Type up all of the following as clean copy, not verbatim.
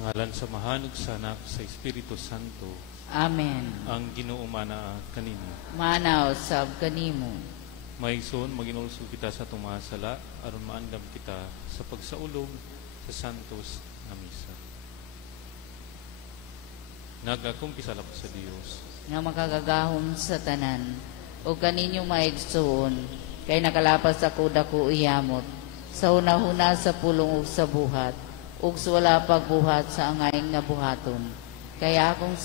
ngalan sa Mahan ug sa Anak sa Espiritu Santo. Amen. Ang Ginoo mana kanimo. Manaw sab kanimo. Maigsoon maginulso kita sa itong mga sala aron maandam kita sa pagsaulog sa santos na misa. Nagakumpisa ko sa Dios Nga makagagahom sa tanan o kaninyo maigsoon kay nakalapas ako dako iyamot sa hunahuna sa pulong ug sa buhat ug wala pagbuhat sa angayng nga buhaton. Kaya akong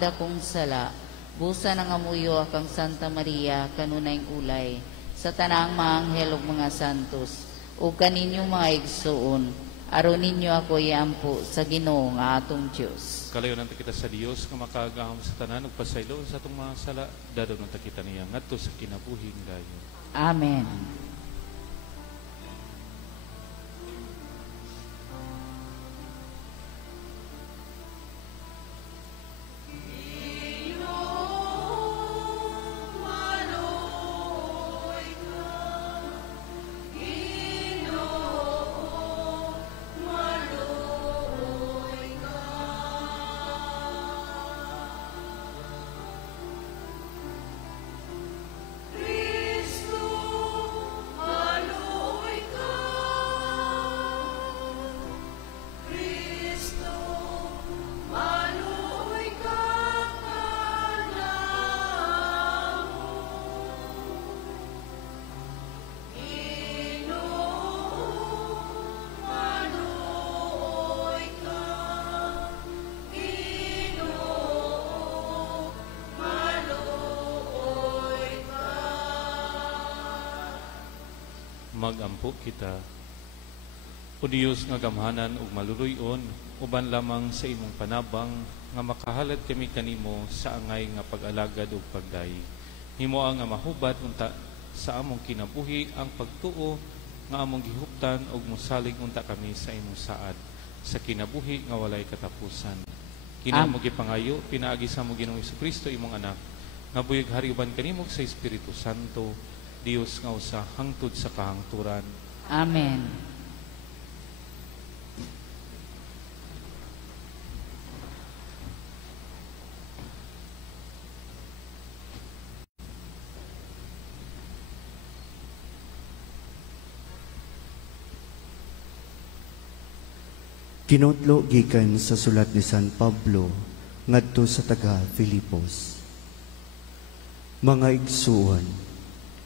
dakong sala, busa ng amuyo akang Santa Maria, kanunayng ulay, sa tanang mga anghel ug mga santos, ug kaninyong mga igsuon, aron ninyo ako iampo sa Ginoo nga atong Dios. kalayo nanta kita sa Dios nga makagahom sa tanan ug pasayloon sa atong mga sala dadon nanta kita niya ngadto sa kinabuhing dayon. Amen. Magampo kita. O Diyos nga gamhanan ug maluluyon, uban lamang sa imong panabang nga makahalad kami kanimo sa angay nga pag-alagad ug pagdayi. Himoa nga mahubat unta sa among kinabuhi ang pagtuo nga among gihuptan ug mosalig unta kami sa imong saad sa kinabuhi nga walay katapusan. Kini mo gipangayo pinaagi sa mo Ginoong Jesucristo imong anak nga buyog hari uban kanimo sa Espiritu Santo, Dios nga usa hangtod sa kahangturan. Amen. Tinutlo gikan sa sulat ni San Pablo ngadto sa taga Filipos. Mga igsuon,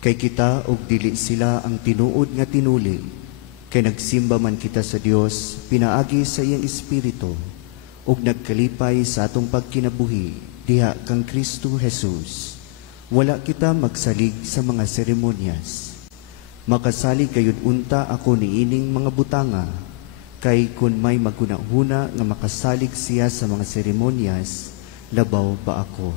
kay kita og dili sila ang tinuod nga tinuli, kay nagsimba man kita sa Dios pinaagi sa iyang espiritu ug nagkalipay sa atong pagkinabuhi diha kang Kristo Jesus. Wala kita magsalig sa mga seremonyas. Makasalig kayud unta ako niining mga butanga, kay kun may magunahuna nga makasalig siya sa mga seremonyas, labaw pa ako.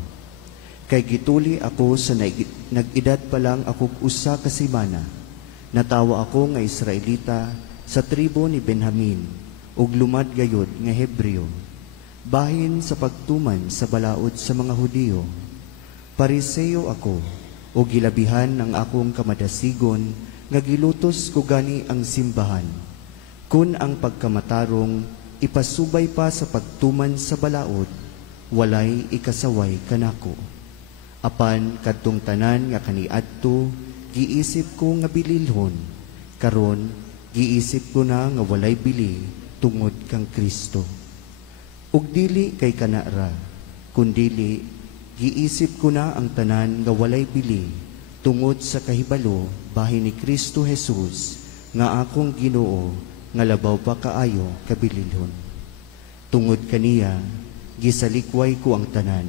Kay gituli ako sa nag-edad pa lang akong usa ka semana. Natawa ako nga Israelita sa tribo ni Benjamin ug lumad gayod nga Hebreo. Bahin sa pagtuman sa balaod sa mga Hudiyo. Pariseo ako o gilabihan ng akong kamadasigon nga gilutos ko gani ang simbahan. Kun ang pagkamatarong ipasubay pa sa pagtuman sa balaod, walay ikasaway kanako. Apan kadtong tanan nga kaniadto, giisip ko nga bililhon. Karon giisip ko na nga walay bili tungod kang Kristo. Ug dili kay kanara, kundili giisip ko na ang tanan nga walay bili tungod sa kahibalo bahin ni Kristo Jesus nga akong Ginoo nga labaw pa kaayo kabililhon. Tungod kaniya gisalikway ko ang tanan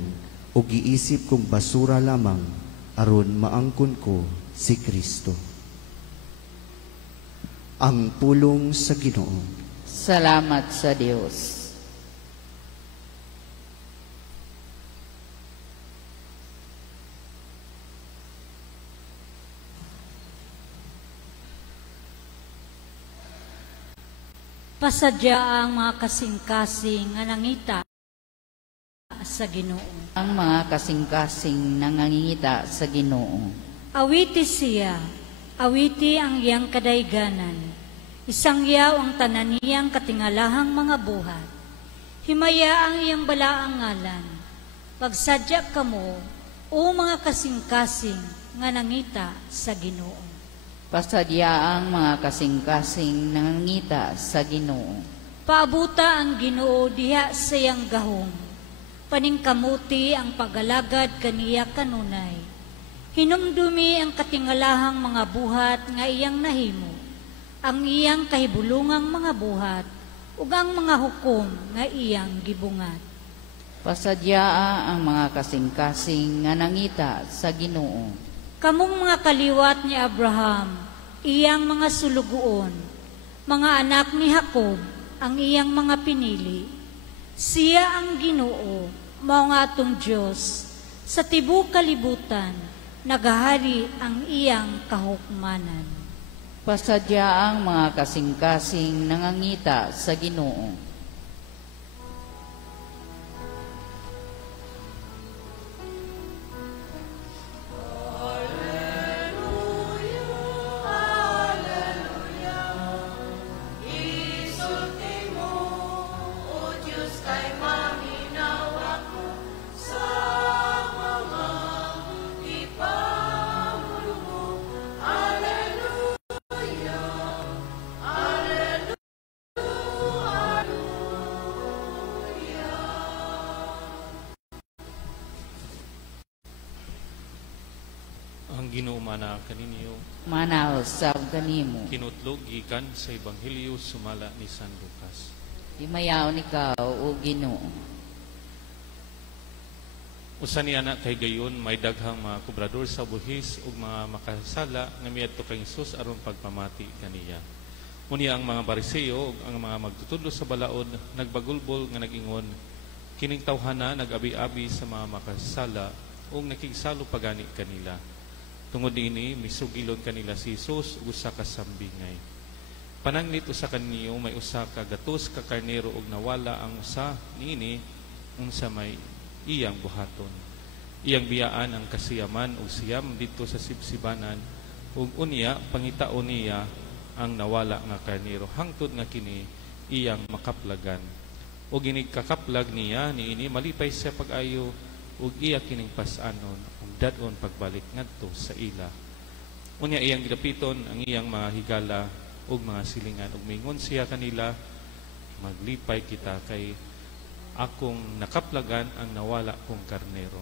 o giisip kong basura lamang aron maangkon ko si Kristo. Ang pulong sa Ginoo. Salamat sa Dios. Pasadya ang mga kasing-kasing nga nangita sa Ginoo. Ang mga kasing-kasing nangangita sa Ginoo. Awiti siya, awiti ang iyang kadayganan. Isangyaw ang tanan niyang katingalahang mga buhat. Himaya ang iyang balaang ngalan. Pagsadya kamo, o mga kasing-kasing nga nangita sa Ginoo. Pasadyaang mga kasing-kasing nangangita sa Ginoo. Paabuta ang Ginoo diha sa iyang gahom. Paningkamuti ang pagalagad kaniya kanunay. Hinumdumi ang katingalahang mga buhat nga iyang nahimo. Ang iyang kahibulungang mga buhat ug ang mga hukom nga iyang gibungat. Pasadyaa ang mga kasing-kasing nga nangita sa Ginoo. Kamong mga kaliwat ni Abraham, iyang mga sulugoon, mga anak ni Jacob, ang iyang mga pinili. Siya ang Ginoo, mao nga atong Diyos, sa tibuok kalibutan, nagahari ang iyang kahukmanan. Pasadyaang mga kasing-kasing nangangita sa Ginoo. Ang Ginoo mana kaninyo Manaw sab kanimo. kinutlog gikan sa Ebanghelyo sumala ni San Lucas. Himayaw ikaw o Ginoo. Usa ni anak kay gayon may daghang mga kubrador sa buhis ug mga makasala nga miadto kay Hesus aron pagpamati kaniya. Unya ang mga Bariseo ug ang mga magtutudlo sa balaod nagbagulbol nga nag-ingon, kining tawhana nag-abi-abi sa mga makasala ug nakigsalo pagani kanila. Tungod niini misugilon kanila si Hesus ug usa ka sambingay. Pananglit usa kaniyo may usa ka gatos ka karnero ug nawala ang usa niini unsa may iyang buhaton. Iyang biyaan ang kasiyaman ug siyam dito sa sibsibanan ug unya pangitaon niya ang nawala nga karnero hangtod nga kini iyang makaplagan. Ug inig kakaplag niya niini malipay siya pag-ayo ug iya kining pas-anon ug dadon pagbalik ngadto sa ila. Unya iyang gidapiton ang iyang mga higala ug mga silingan ug mingon siya kanila, maglipay kita kay akong nakaplagan ang nawala kong karnero.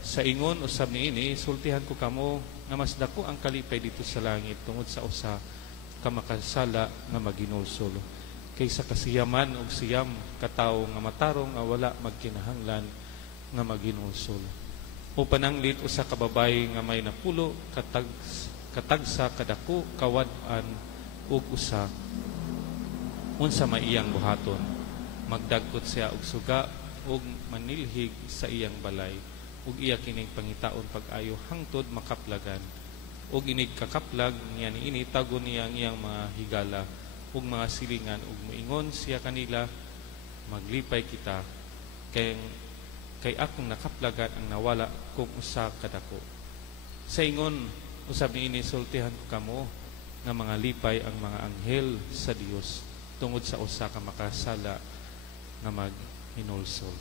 Sa ingon usab niini sultihan ko kamo nga mas dako ang kalipay dito sa langit tungod sa usa ka makasala nga maginulsol kaysa kasiyaman ug siyam katawo nga matarong nga wala magkinahanglan nga maginulsol. O pananglit usa ka babay nga may napulo katagsa kadako kawad-an ug usa unsa may iyang buhaton. Magdagkot siya og suga ug manilhig sa iyang balay ug iya kining pangitaon pag-ayo hangtod makaplagan ug inig kakaplag niya niini tago niya ang iyang mga higala ug mga silingan ug moingon siya kanila, maglipay kita kay akong nakaplagan ang nawala kung usa kadako. Sa ingon usab niini sultihan ko kamo nga mga lipay ang mga anghel sa Dios tungod sa usa ka makasala nga maghinulsol.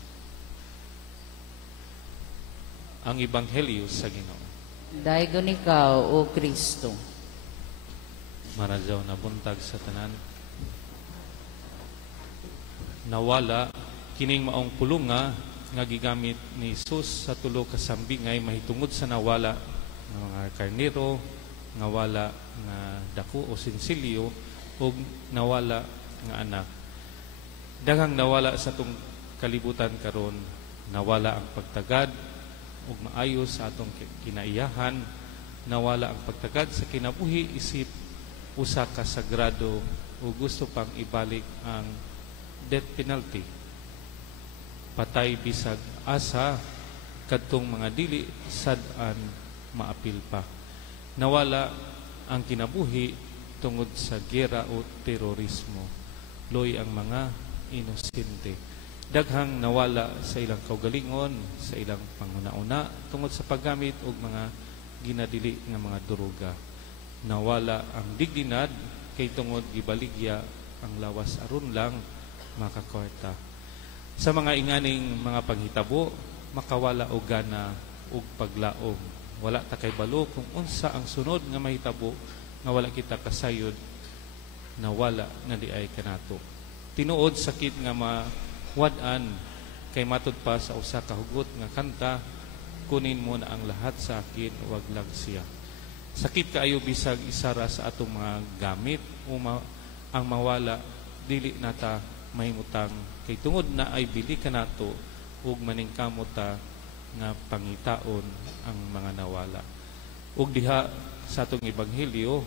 Ang Ebanghelyo sa Ginoo. Daygon ikaw o Kristo. Maradyaw na buntag sa tanan. Nawala kining maong pulunga nga gigamit ni Hesus sa tulo ka sambingay mahitungod sa nawala ng mga karnero, nawala nga dako o sinsilyo ug nawala nga anak. Daghang nawala sa atong kalibutan karon, nawala ang pagtagad ug maayo sa atong kinaiyahan, nawala ang pagtagad sa kinabuhi isip usa ka sagrado ug gusto pang ibalik ang death penalty. Patay bisag asa kadtong mga dili sad-an maapil pa. Nawala ang kinabuhi tungod sa giyera o terorismo. Loy ang mga inosente. Daghang nawala sa ilang kaugalingon, sa ilang panguna-una tungod sa paggamit og mga ginadili nga mga droga. Nawala ang dignidad kay tungod gibaligya ang lawas aron lang makakwarta. Sa mga inganing mga panghitabo, makawala og gana ug paglaom. Wala ta kay balo kung unsa ang sunod nga mahitabo nga wala kita kasayod na wala na di ay kanato. Tinuod sakit nga mawad-an kay matud pa sa usa ka hugot nga kanta, kunin mo na ang lahat sa akin, wag lang siya. Sakit kaayo bisag isara sa atong mga gamit o ang mawala dili nata mahimutang kay tungod na ay bili kanato ug maningkamot ta nga pangitaon ang mga nawala. Ug diha sa atong ebanghelyo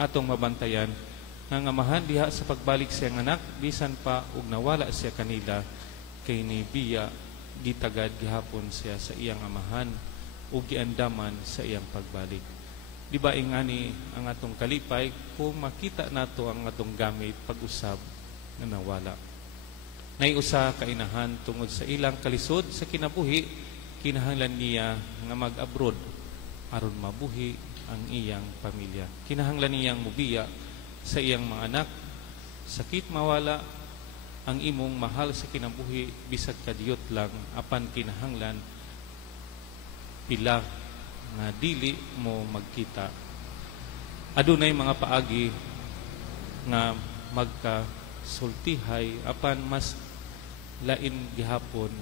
atong mabantayan nga amahan diha sa pagbalik siya ng anak bisan pa ug nawala siya kanila kay ni biya gitagad gihapon siya sa iyang amahan ug giandaman sa iyang pagbalik. Di ba ingani ang atong kalipay kung makita nato ang atong gamit pag-usab na nawala. Nay usa ka inahan tungod sa ilang kalisod sa kinabuhi, kinahanglan niya nga mag-abroad aron mabuhi ang iyang pamilya. Kinahanglan niyang mubiya sa iyang mga anak. Sakit mawala ang imong mahal sa kinabuhi bisag kadiyot lang apan kinahanglan pila nga dili mo magkita. Adunay mga paagi nga magkasultihay apan mas lain gihapon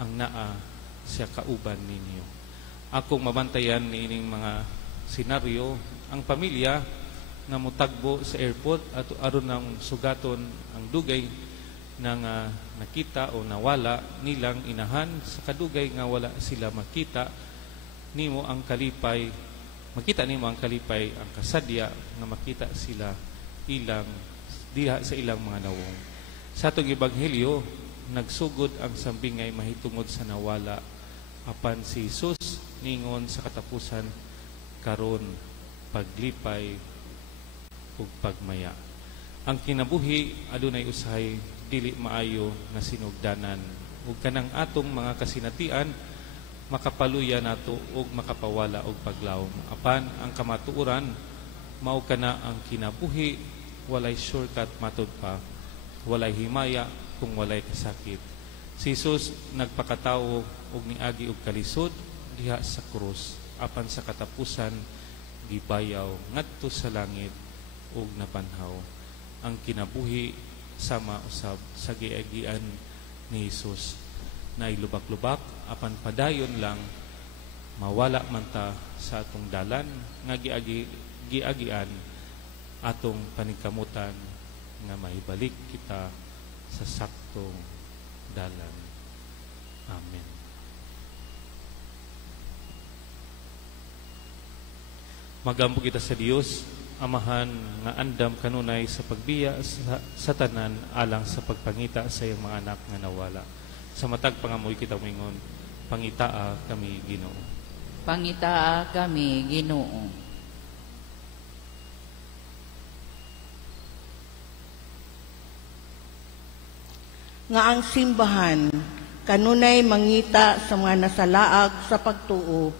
ang naa siya kauban ninyo. Akong mabantayan niining mga senaryo ang pamilya nga mutagbo sa airport at aron ng sugaton ang dugay na nga nakita o nawala nilang inahan sa kadugay nga wala sila makita nimo ang kalipay, makita nimo ang kalipay ang kasadya nga makita sila ilang diha sa ilang mga nawong. Sa atong ebanghelyo nagsugod ang sambingay mahitungod sa nawala apan si Jesus ningon sa katapusan karon paglipay ug pagmaya. Ang kinabuhi adunay usahay dili maayo nga sinugdanan ug kanang atong mga kasinatian makapaluya nato ug makapawala og paglaom. Apan ang kamatuoran mao kana ang kinabuhi, walay shortcut matud pa, walay himaya kung walay kasakit. Si Jesus nagpakatawo og niagi og kalisod diha sa krus apan sa katapusan gibayaw ngadto sa langit ug napanhaw. Ang kinabuhi sama usab sa giagian ni Jesus na ilubak-lubak apan padayon lang mawala man ta sa atong dalan nga giagian atong paningkamutan nga mahibalik kita sa saktong dalan. Amen. Magampo kita sa Dios, Amahan nga andam kanunay sa pagbiya sa tanan alang sa pagpangita sa iyang mga anak nga nawala. Sa matag pangamoy kita mingon, pangitaa kami Ginoo. Pangitaa kami Ginoo. Nga ang simbahan kanunay mangita sa mga nasalaag sa pagtuo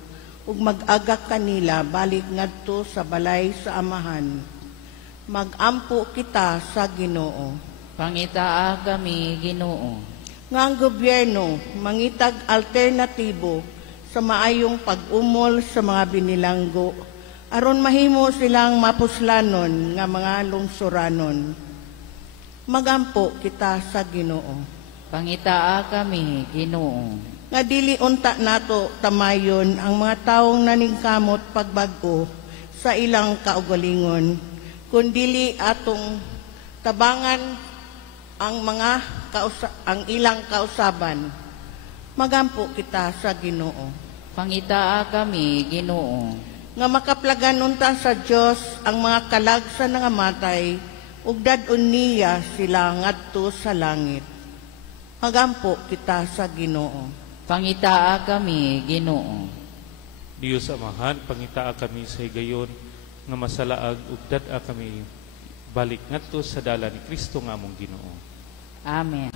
ug mag-agak kanila balik ngadto sa balay sa amahan. Magampo kita sa Ginoo. Pangitaa kami Ginoo. Nga ang gobyerno mangitag alternatibo sa maayong pag-umol sa mga binilanggo aron mahimo silang mapuslanon nga mga lungsuranon. Magampo kita sa Ginoo. Pangitaa kami Ginoo. Nga dili unta nato tamayon ang mga taong naningkamot pagbag-o sa ilang kaugalingon, kundili atong tabangan ang ilang kausaban. Magampo kita sa Ginoo. Pangitaa kami Ginoo. Nga makaplagan unta sa Dios ang mga kalag sa nangamatay ug dad-on niya sila ngadto sa langit. Magampo kita sa Ginoo. Pangitaa kami Ginoo. Diyos Amahan, pangitaa kami sa higayon nga masalaag ug dad-a kami balik ngadto sa dala ni Kristo nga among Ginoo. Amen.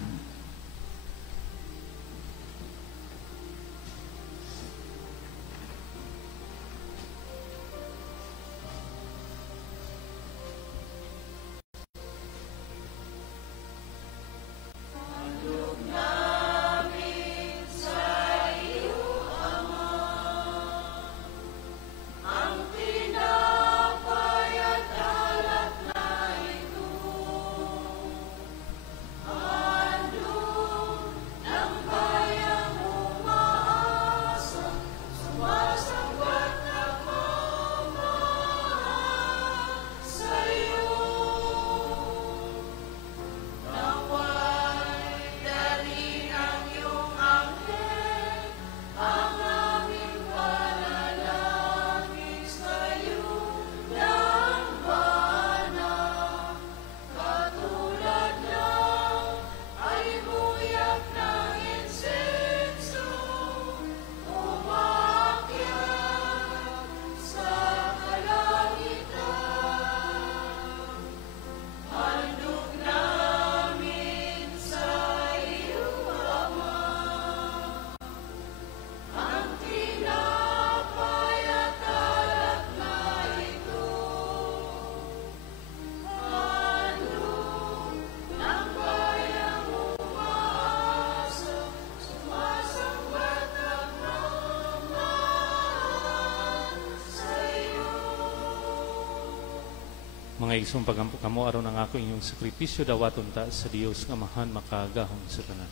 Mga isong pagampo kamo aron ang ako inyong sakripisyo dawaton ta sa Dios nga mahan makagahom sa tanan.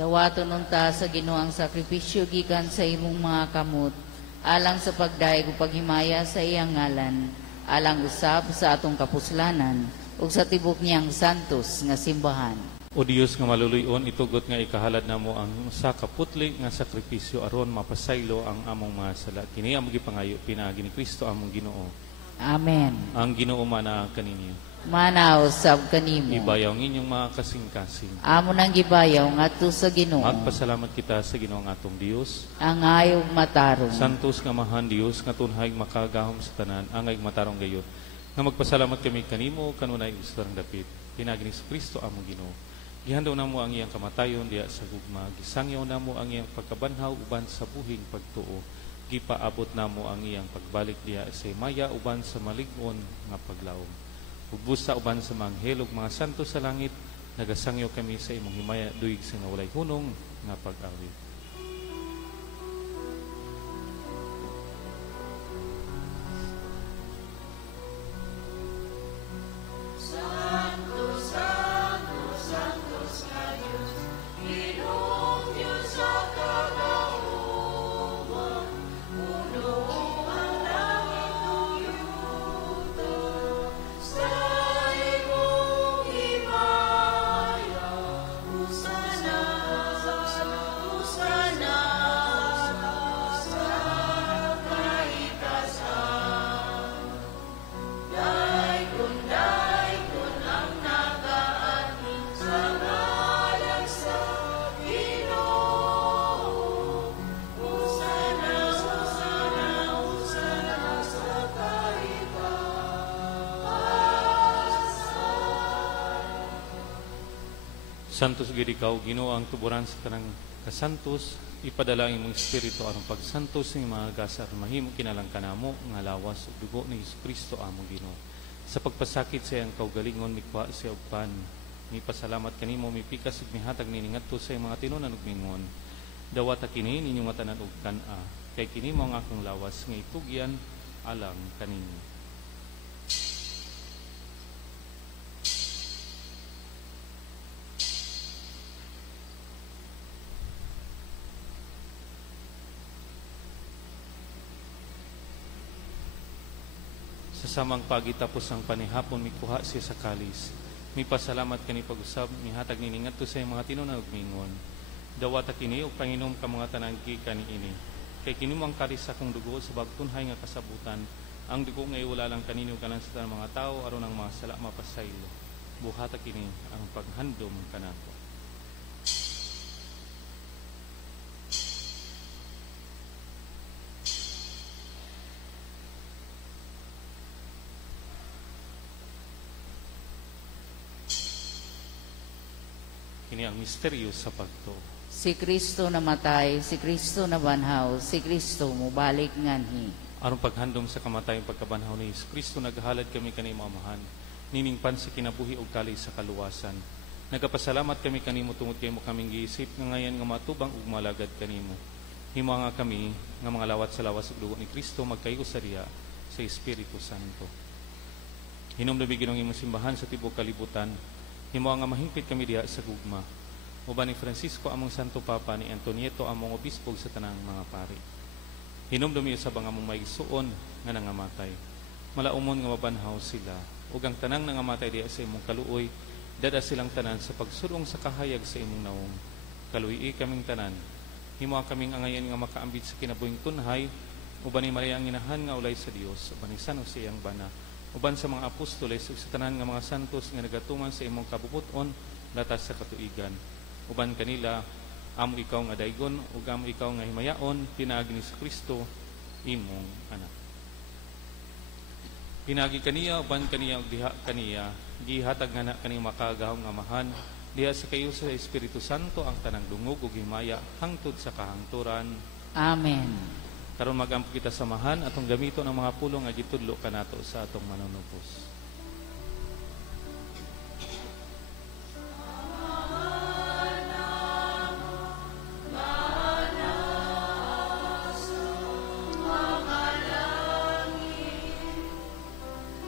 Dawaton unta sa Ginoo ang sakripisyo gikan sa imong mga kamot, alang sa pagdaig ug paghimaya sa iyang ngalan, alang usab sa atong kapuslanan ug sa tibok niyang santos nga simbahan. O Dios nga maluluyon, itugot nga ikahalad namo ang sa kaputli nga sakripisyo aron mapasaylo ang among mga sala. Kini among gipangayo pinaagi ni Kristo among Ginoo. Amen. Ang Ginoo mana kaninyo. Manaw sab kanimo. Ibayaw nginyong mga kasing-kasing. Amo nang gibayaw ngadto sa Ginoo. Magpasalamat kita sa Ginoo nga atong Dios. Ang ayog matarong. Santos nga mahan Dios nga tunhay makagahom sa tanan, angay matarong gayud. Nga magpasalamat kami kanimo kanunay gusto ng dapit. Pinaagi ni Kristo among Ginoo. Gihandom namo ang iyang kamatayon diya sa gugma. Gisangyaw namo ang iyang pagkabanhaw uban sa buhing pagtuo. Gipaabot namo ang iyang pagbalik diya sa maya uban sa malig-on nga paglaom. Ug busa uban sa mga anghel ug mga santo sa langit, nagasangyo kami sa imong himaya duig sa nga walay hunong nga pag-awit. Santos gid ikaw, Ginoo ang tuburan sa tanang kasantos, ipadala ang imong espiritu aron pagsantos ning mga gasar mahimo kinalang kanamo nga lawas ug dugo ni Kristo among Ginoo. Sa pagpasakit sa iyang kaugalingon mikwa siya og pan. Mi pasalamat kanimo mipikas ug mihatag nini ngadto sa iyang mga tinunan ug mingon. Dawata kini ninyong matanan og kan-a, kay kini mo ang akong lawas nga itugyan alang kaninyo. Sa samang pagitapos ang panihapon, mikuha siya sa kalis. Mi pasalamat kani pag-usab, mihatag nini ngadto sa mga tinunan ug mingon. Dawata kini ug panginom ka mga tanan kani ini. Kay kini mo ang kalis sa akong dugo sa bagtunhay nga kasabutan. Ang dugo nga iwala lang kanino kanan sa tanang mga tao aron ang mga sala mapasaylo. Buhata kini ang paghandom kanato. Kini ang misteryo sa pagtuo. Si Kristo namatay, si Kristo nabanhaw, si Kristo mubalik nganhi. Aron paghandom sa kamatayang pagkabanhaw ni Kristo, naghalad kami kanimo amahan, niningpan sa kinabuhi og kali sa kaluwasan. Nagapasalamat kami kanimo tungod kay mo kaming giisip nga ngayon nga matubang ug malagad kanimo. Himo nga kami nga mga lawat sa lawas ug dugo ni Kristo magkayo sa diha sa Espiritu Santo. Hinumdumi Ginoong imong simbahan sa tibuok kalibutan. Himo nga mahingpit kami diha sa gugma. Uban ni Francisco among Santo Papa, ni Antonieto among obispo sa tanang mga pari. Hinumdumi sa bang among maigsuon nga nangamatay. Malaumon nga mabanhaw sila ug ang tanang nangamatay diha sa imong kaluoy, dada silang tanan sa pagsulong sa kahayag sa imong naong. Kaluyi kaming tanan. Himo kaming angayan nga makaambit sa kinabuhing tunhay, uban ni Maria ang inahan nga ulay sa Dios, uban ni San Jose ang bana, uban sa mga apostoles ug sa tanan nga mga santos nga nagatuman sa imong kabubuton latas sa katuigan. Uban kanila amo ikaw nga daygon ug amo ikaw nga himayaon pinaagi ni Kristo imong anak. Pinagi kaniya uban kaniya ug diha kaniya gihatag nga na kaniya makagahom nga amahan diha sa kayo sa Espiritu Santo ang tanang dungog ug himaya hangtod sa kahangturan. Amen. Karon magampo kita samahan atong gamiton ang mga pulong nga gitudlo kanato sa atong manunupos.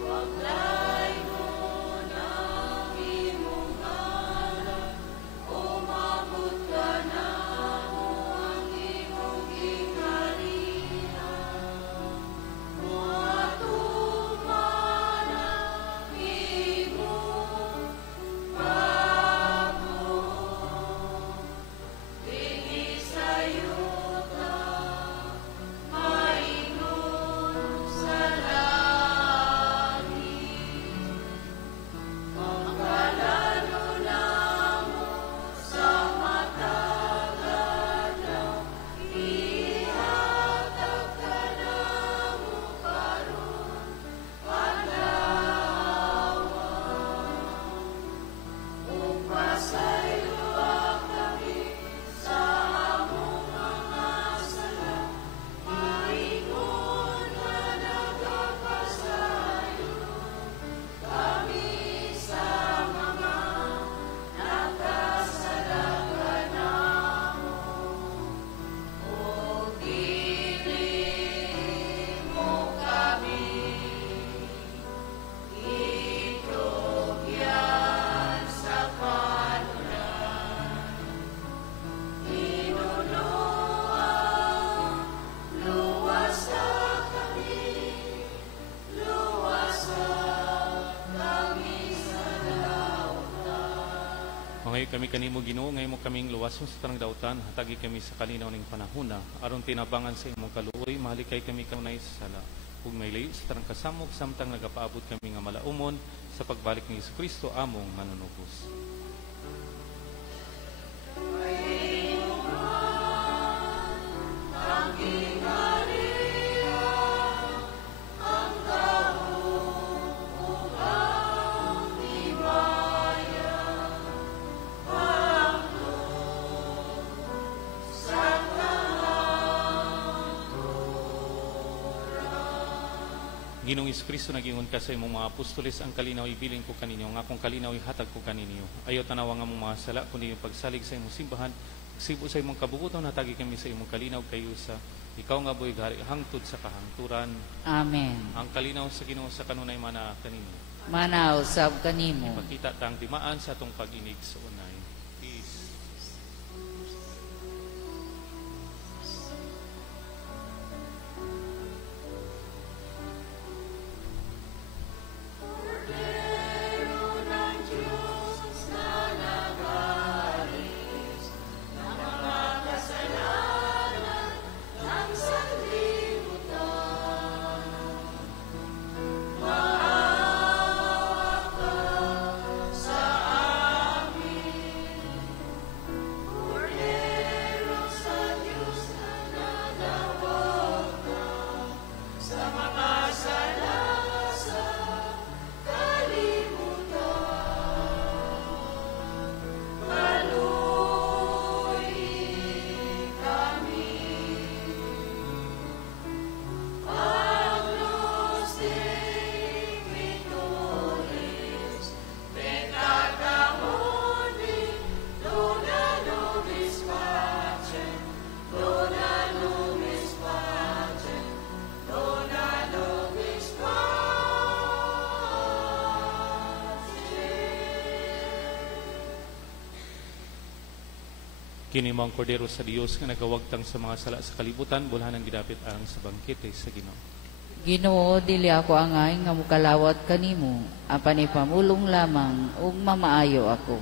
Waglay Sumayo kami kanimo Ginoo, ngay mo kaming luwason sa tanang dautan, hatagi kami sa kalinaw ning panahona. Aron tinabangan sa imong kaluoy, mahalikay kami kanunay sa sala. Ug may layo sa tanang kasamok, samtang nagapaabot kami nga malaumon sa pagbalik ni Kristo among manunubos. Ginoong Kristo nagingon ka sa imong mga apostoles, ang kalinaw ibilin ko kaninyo, nga akong kalinaw ihatag ko kaninyo. Ayaw tanawa nga mong mga sala, kundi yung pagsalig sa imong simbahan, sibo sa imong kabubuton, natagi kami sa imong kalinaw kayo sa ikaw nga boy gari hangtod sa kahangturan. Amen. Ang kalinaw sa Ginoo sa kanunay mana kaninyo. Manaw sab kanimo. Ipakita tang timaan sa atong pag-inig sa unay. Peace. Kini mao ang kordero sa Dios nga nagawagtang sa mga sala sa kalibutan, bulhanang gidapit ang sa bangkete sa Ginoo. Ginoo, dili ako angay nga mukalawat kanimo, apan ipamulong lamang ug mamaayo ako.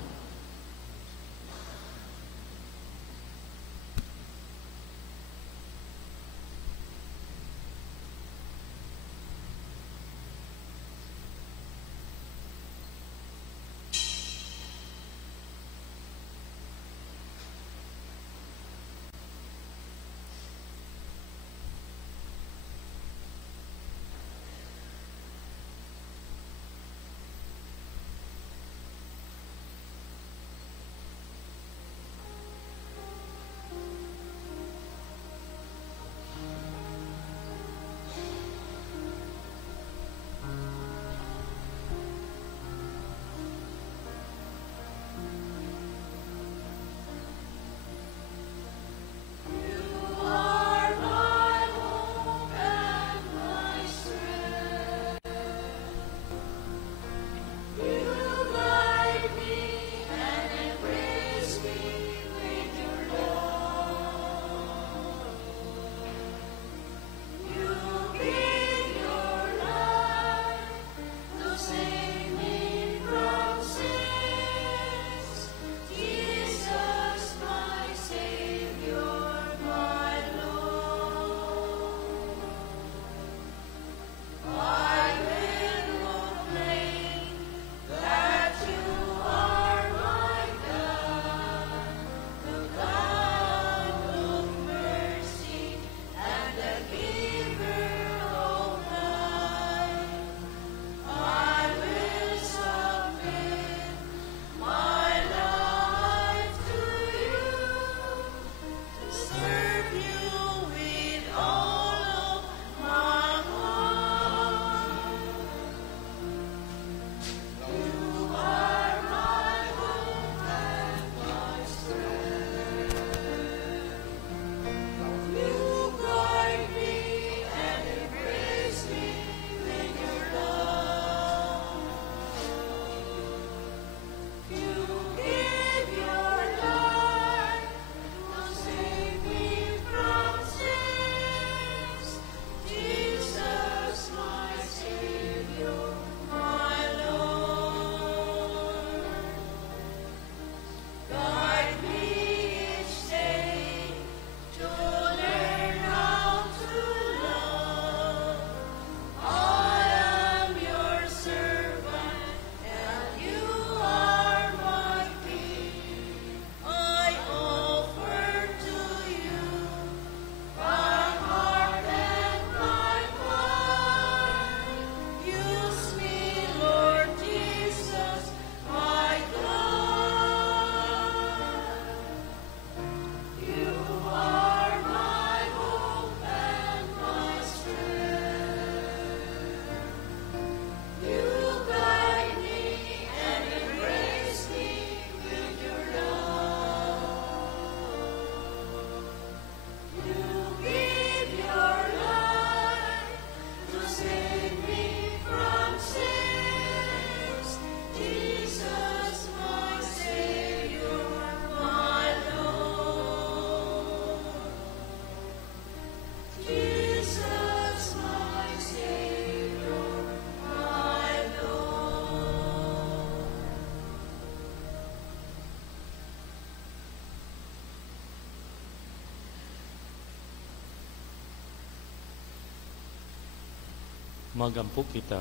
Magampo kita.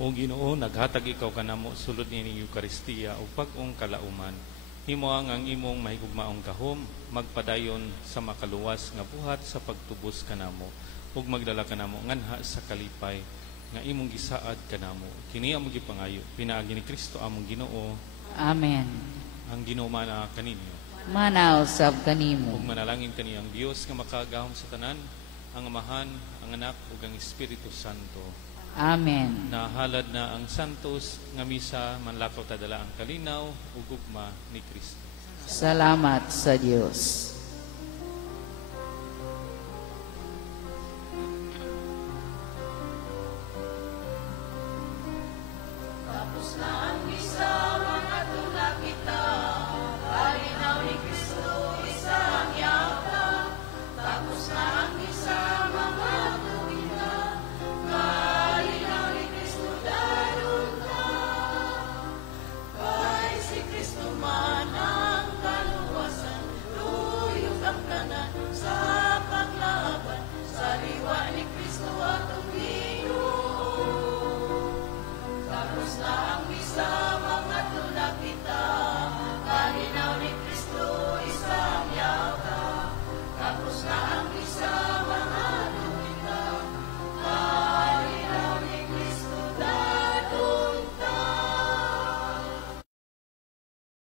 O Ginoo, naghatag ikaw kanamo sulod nining Eucharistia o pag-ong kalauman. Himo ang imong mahigugmaong gahom, magpadayon sa makaluwas nga buhat sa pagtubos kanamo, ug magdala kanamo nganha sa kalipay nga imong gisaad kanamo. Kini among gipangayo, pinaagi ni Kristo among Ginoo. Amen. Ang Ginoo mana kaninyo. Manaw sab kanimo. Ug manalangin kani ang Dios nga makagahom sa tanan, ang Amahan, ang Anak ug ang Espiritu Santo. Amen. Nahalad na ang santos nga misa, manlakaw tadala ang kalinaw ug gugma ni Kristo. Salamat sa Dios.